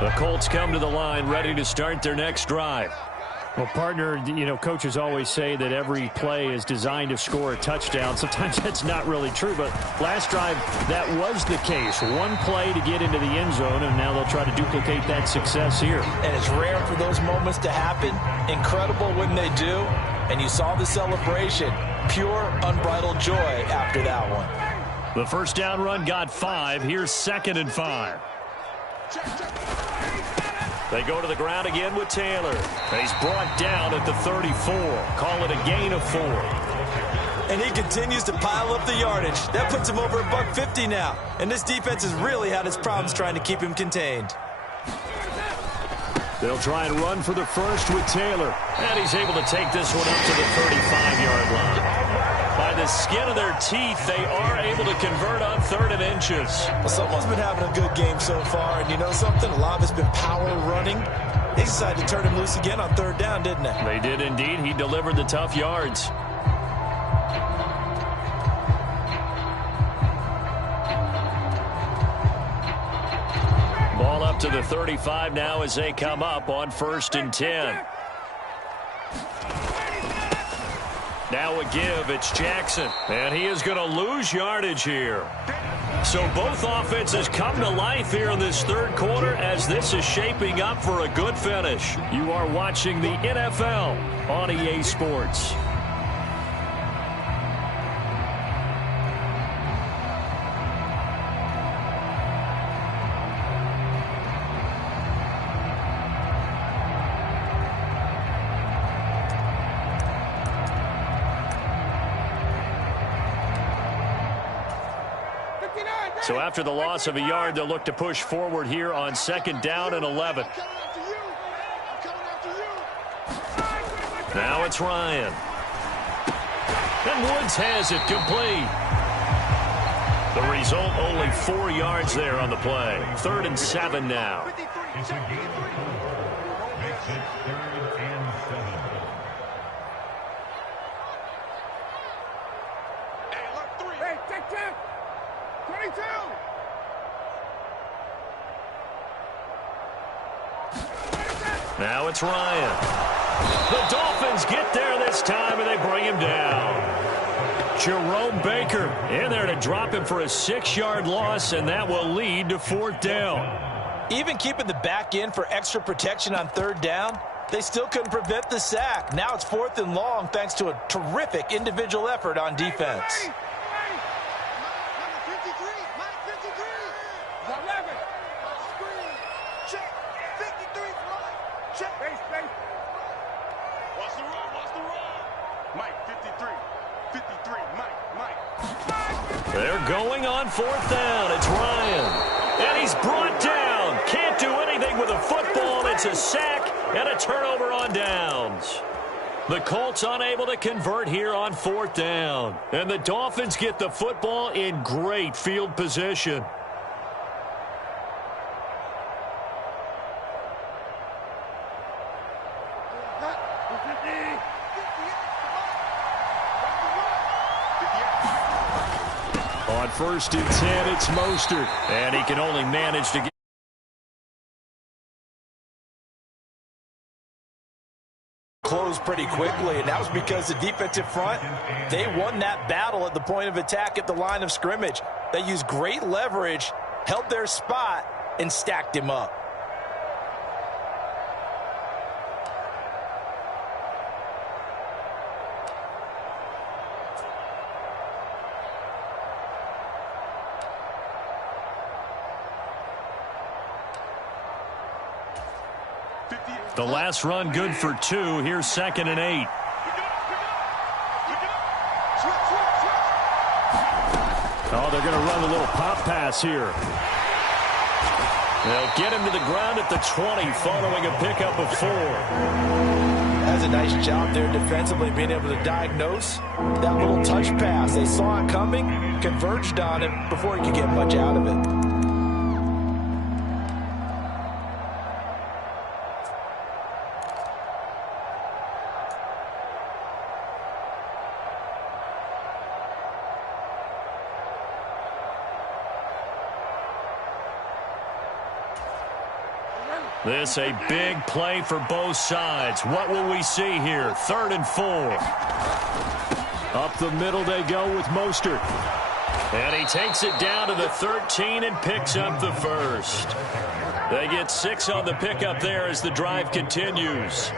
The Colts come to the line ready to start their next drive. Well, partner, coaches always say that every play is designed to score a touchdown. Sometimes that's not really true, but last drive, that was the case. One play to get into the end zone, and now they'll try to duplicate that success here. And it's rare for those moments to happen. Incredible when they do. And you saw the celebration. Pure, unbridled joy after that one. The first down run got 5. Here's 2nd and 5. They go to the ground again with Taylor. He's brought down at the 34. Call it a gain of 4. And he continues to pile up the yardage. That puts him over $150 now. And this defense has really had its problems trying to keep him contained. They'll try and run for the first with Taylor. And he's able to take this one up to the 35-yard line. By the skin of their teeth, they are able to convert on 3rd and inches. Well, someone's been having a good game so far. And you know something? A lot of it's been power running. They decided to turn him loose again on 3rd down, didn't they? They did indeed. He delivered the tough yards. Ball up to the 35 now as they come up on 1st and 10. Now a give. It's Jackson. And he is going to lose yardage here. So both offenses come to life here in this 3rd quarter as this is shaping up for a good finish. You are watching the NFL on EA Sports. So after the loss of a yard, they'll look to push forward here on 2nd down and 11. Now it's Ryan. And Woods has it complete. The result, only 4 yards there on the play. 3rd and 7 now. It's a gain of 4. Makes it 3rd and 7. Hey, look, 3. Hey, check. 22. Now it's Ryan. The Dolphins get there this time, and they bring him down. Jerome Baker in there to drop him for a 6-yard loss, and that will lead to 4th down. Even keeping the back end for extra protection on 3rd down, they still couldn't prevent the sack. Now it's 4th and long thanks to a terrific individual effort on defense. They're going on 4th down. It's Ryan. And he's brought down. Can't do anything with a football. It's a sack and a turnover on downs. The Colts unable to convert here on 4th down. And the Dolphins get the football in great field position. On 1st and 10, it's Mostert. And he can only manage to get closed pretty quickly, and that was because the defensive front, they won that battle at the point of attack at the line of scrimmage. They used great leverage, held their spot, and stacked him up. the last run good for 2. Here's 2nd and 8. Oh, they're going to run a little pop pass here. They'll get him to the ground at the 20 following a pickup of 4. That's a nice job there defensively, being able to diagnose that little touch pass. They saw it coming, converged on it before he could get much out of it. This a big play for both sides. What will we see here? 3rd and 4. Up the middle they go with Mostert. And he takes it down to the 13 and picks up the first. They get 6 on the pickup there as the drive continues.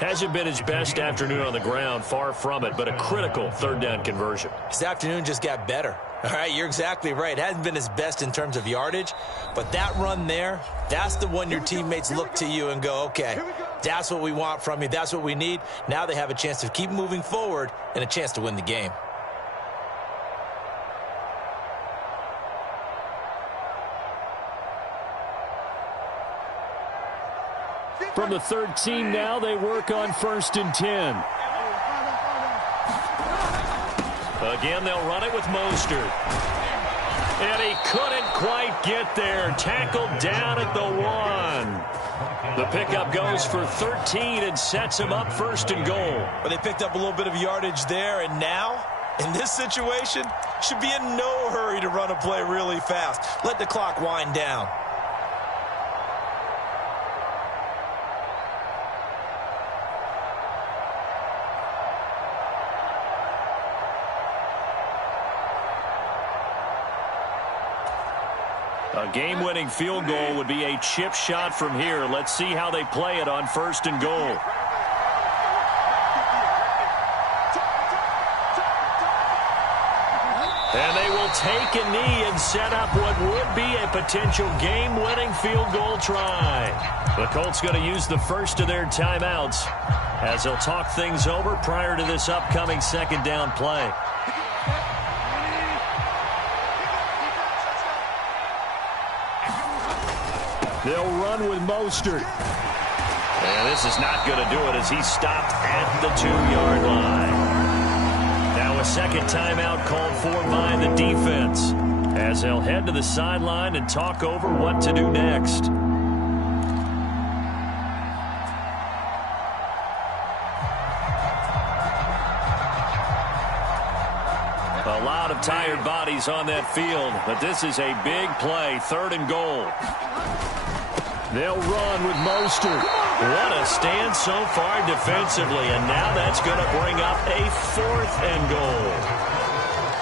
Hasn't been his best afternoon on the ground, far from it, but a critical 3rd down conversion. His afternoon just got better. All right, you're exactly right. Hasn't been his best in terms of yardage, but that run there, that's the one your teammates look to you and go, okay, that's what we want from you. That's what we need. Now they have a chance to keep moving forward and a chance to win the game. From the 13 now, they work on 1st and 10. Again, they'll run it with Mostert. And he couldn't quite get there. Tackled down at the 1. The pickup goes for 13 and sets him up 1st and goal. But they picked up a little bit of yardage there, and now, in this situation, should be in no hurry to run a play really fast. Let the clock wind down. A game-winning field goal would be a chip shot from here. Let's see how they play it on 1st and goal. And they will take a knee and set up what would be a potential game-winning field goal try. The Colts going to use the first of their timeouts as they'll talk things over prior to this upcoming 2nd down play. They'll run with Mostert. And this is not going to do it as he stopped at the 2-yard line. Now a 2nd timeout called for by the defense as they'll head to the sideline and talk over what to do next. A lot of tired bodies on that field, but this is a big play, 3rd and goal. They'll run with Mostert. What a stand so far defensively, and now that's going to bring up a 4th and goal.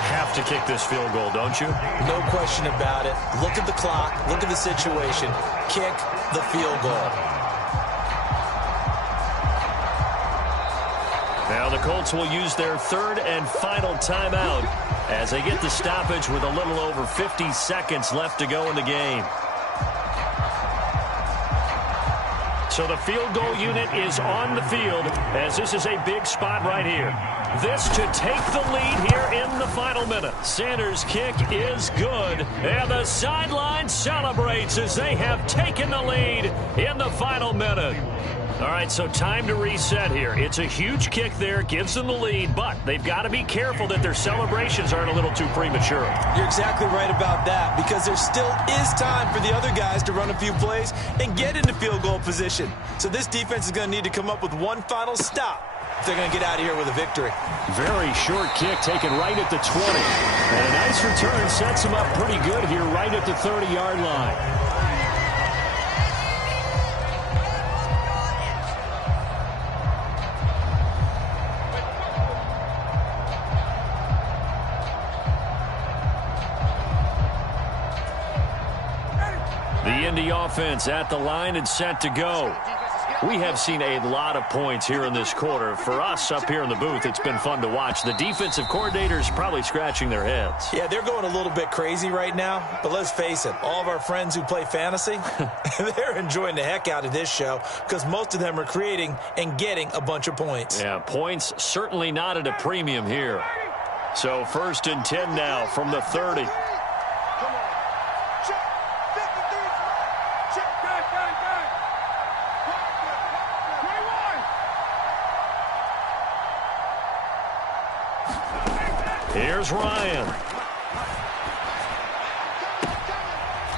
Have to kick this field goal, don't you? No question about it. Look at the clock. Look at the situation. Kick the field goal. Now the Colts will use their 3rd and final timeout as they get the stoppage with a little over 50 seconds left to go in the game. So the field goal unit is on the field as this is a big spot right here. This to take the lead here in the final minute. Sanders' kick is good, and the sideline celebrates as they have taken the lead in the final minute. All right, so time to reset here. It's a huge kick there, gives them the lead, but they've got to be careful that their celebrations aren't a little too premature. You're exactly right about that, because there still is time for the other guys to run a few plays and get into field goal position. So this defense is going to need to come up with one final stop if they're going to get out of here with a victory. Very short kick taken right at the 20. And a nice return sets them up pretty good here right at the 30-yard line. The Indy offense at the line and set to go. We have seen a lot of points here in this quarter. For us up here in the booth, it's been fun to watch. The defensive coordinators probably scratching their heads. Yeah, they're going a little bit crazy right now, but let's face it, all of our friends who play fantasy, they're enjoying the heck out of this show because most of them are creating and getting a bunch of points. Yeah, points certainly not at a premium here. So 1st and 10 now from the 30. Here's Ryan.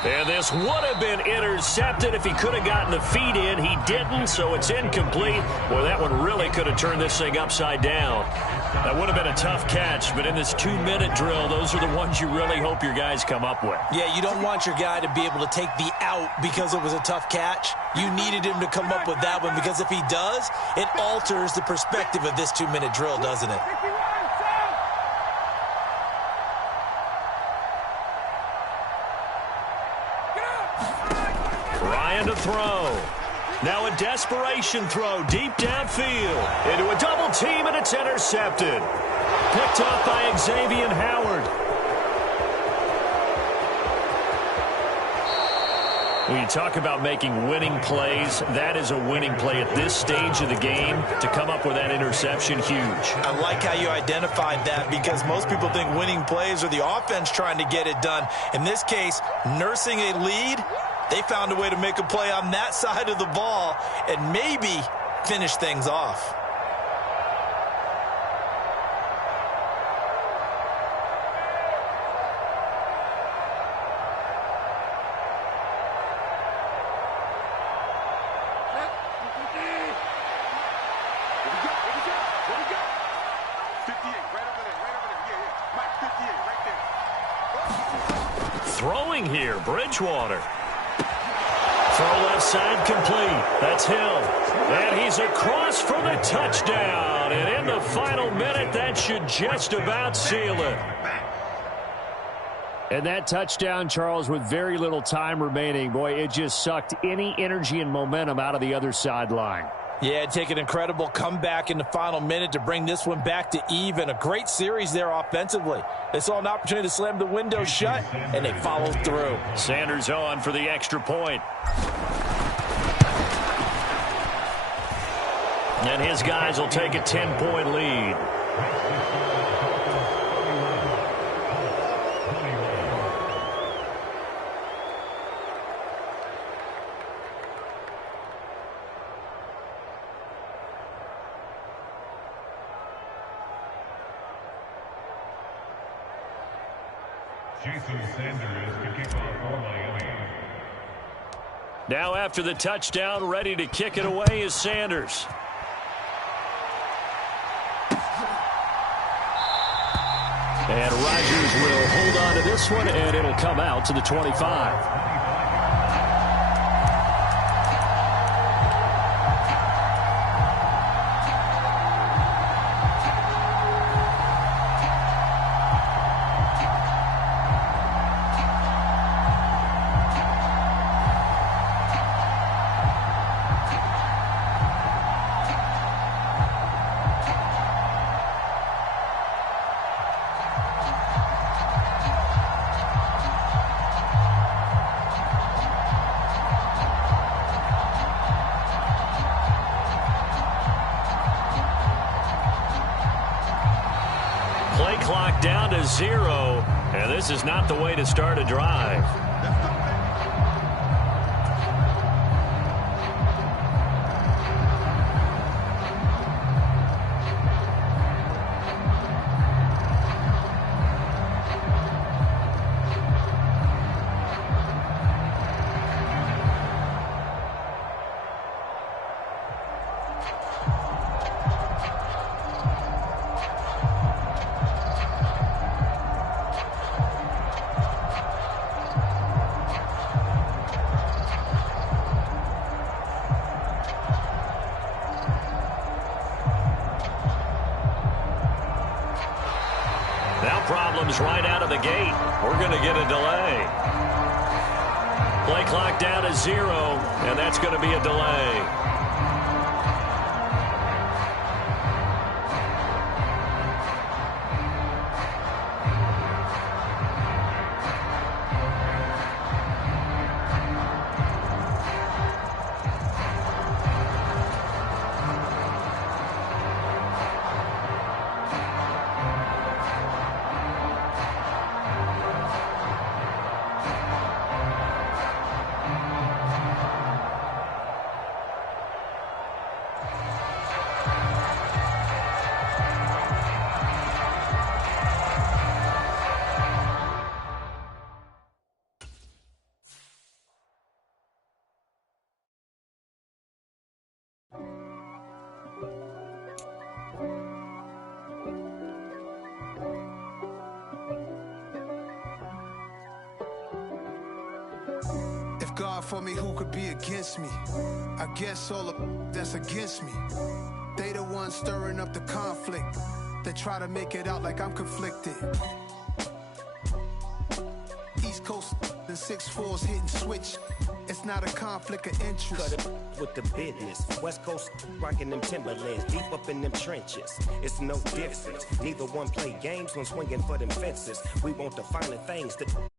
And this would have been intercepted if he could have gotten the feet in. He didn't, so it's incomplete. Boy, that one really could have turned this thing upside down. That would have been a tough catch, but in this 2-minute drill, those are the ones you really hope your guys come up with. Yeah, you don't want your guy to be able to take the out because it was a tough catch. You needed him to come up with that one because if he does, it alters the perspective of this 2-minute drill, doesn't it? Ryan to throw. Now a desperation throw deep downfield. Into a double team, and it's intercepted. Picked up by Xavier Howard. When you talk about making winning plays, that is a winning play at this stage of the game. To come up with that interception, huge. I like how you identified that because most people think winning plays are the offense trying to get it done. In this case, nursing a lead, they found a way to make a play on that side of the ball and maybe finish things off. Throwing here, Bridgewater. Throw left side complete. That's Hill. And he's across for the touchdown. And in the final minute, that should just about seal it. And that touchdown, Charles, with very little time remaining, boy, it just sucked any energy and momentum out of the other sideline. Yeah, take an incredible comeback in the final minute to bring this one back to even. A great series there offensively. They saw an opportunity to slam the window shut, and they followed through. Sanders on for the extra point. And his guys will take a 10-point lead. Now after the touchdown, ready to kick it away is Sanders. And Rodgers will hold on to this one, and it'll come out to the 25. Play clock down to 0, and this is not the way to start a drive. Problems right out of the gate. We're going to get a delay. Play clock down to 0, and that's going to be a delay. for me, who could be against me? I guess all the that's against me. They the ones stirring up the conflict. They try to make it out like I'm conflicted. East Coast and 6'4's hitting switch. It's not a conflict of interest. Cut it with the business. West Coast rocking them Timberlands, deep up in them trenches. It's no difference. Neither one play games when swinging for them fences. We want the finer things, the